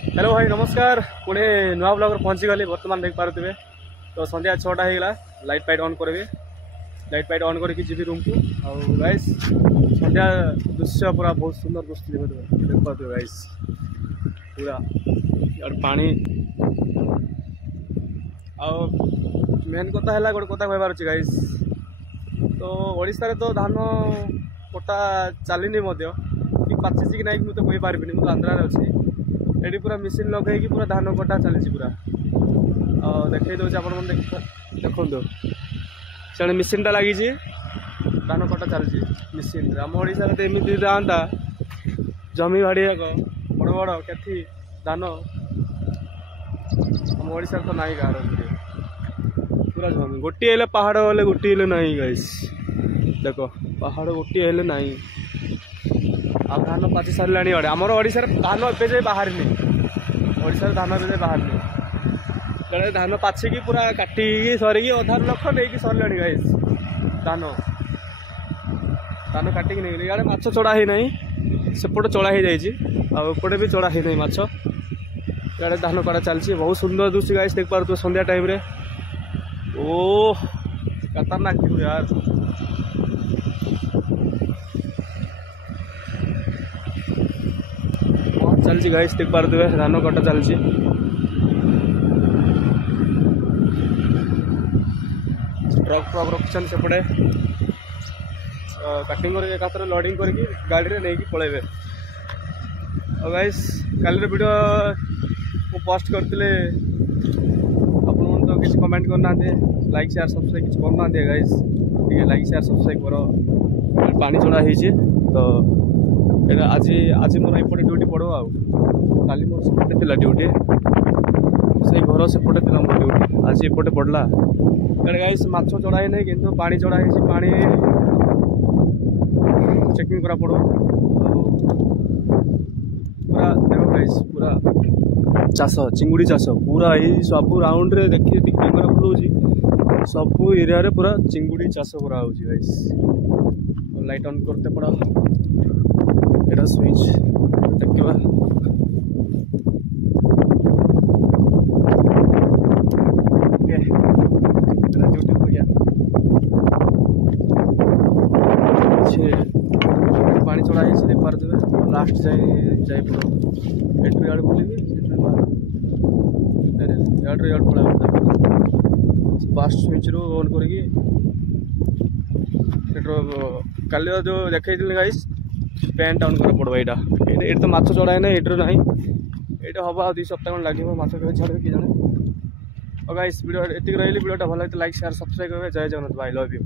Hello भाई नमस्कार पुणे नुआ ब्लॉग पहुँची गली बर्तमान देख पारे तो संध्या 6टा होगा लाइट फाइट ऑन करी लाइट फाइट ऑन करके जी रूम को आउ गाइस संध्या दृश्य पूरा बहुत सुंदर दृश्य देख पारे गाइस पूरा और पानी आउ मेन कथा है गोटे कथा कहबार अच्छे गाइस तो ओडिशा तो धान कटा चलनी कि पाचिची कि नहीं मुझे कहींपारि मुझे आंध्रा अच्छी ये पूरा मेसीन लगे पूरा धान कटा चली पूरा देखे दूसरे आप देखो से मेसीनटा लगी धान कटा चलती मेसीन आम ओडिशा तो एमती दाता जमी भाड़ी बड़ बड़ केथी धान आम ओडिशा तो नहीं कह पूरा जमी गोटे हेल्ले पहाड़ गले गोटे हेल्ले नहीं गाइस देख पहाड़ गोटे हेल्ले नहीं आ धान पाचि सारा अड़े आमर ओडिशा धान एवं बाहर ओडिशा धान एवं बाहर कड़े धान पाचिकी पूरा काटिकी सरिकी अधार लक्ष नहीं सरला गाइस धान धान काटिकी नहीं इे माछ चढ़ा ही नहीं सेपटे चढ़ा ही जापटे भी चढ़ा ही नहीं माछ इे धान काटा चलती बहुत सुंदर दृश्य गाइस देख पारे संध्या टाइम रे ओ खतरनाक यार चलती गाइस देख पारे धान कटा चलती ट्रक ट्रक रखी सेपटे कटिंग कर लोडिंग करके गाड़ी में नहीं पलैबे और गाइस कल वीडियो को पोस्ट करते अपन तो किसी कमेंट करना लाइक शेयर सब्सक्राइब किसी करना गाइस ठीक लाइक शेयर सब्सक्राइब कर पानी चढ़ा तो आज आज मोर एपटे ड्यूटी पड़ो आली मोर सेपटे थी ड्यूटी से घर सेपटे थी मोर ड्यूटी आज एपटे पड़ला कड़े गाइस माछ चढ़ाई नहीं कि पानी चढ़ाई पानी चेकिंग करा पड़ो पूरा देख गाइस पूरा चाष चिंगुड़ी चाष पूरा यही सब राउंड रे देखिए कैमेरा बुलाऊँ सब एरिया रे पूरा चिंगुड़ी चाष करा गाइस लाइट ऑन करते पड़ा एटा स्विच देखा पानी चढ़ा देख पारे लास्ट जाए पड़ो एट्री आड़ बुल फास्ट स्विच रू ऑन करके कल जो देखी गाइस पैंट ऑन कर पड़ो यहाँ ये तो माछ चढ़ाए ना ये ना ये हम आ 2 सप्ताह खंड लगे माछ छाड़े कि जाने और गाइस वीडियो ये रही वीडियोटा भल लगे लाइक शेयर सब्सक्राइब करेंगे जय जगन्नाथ बाय लव यू।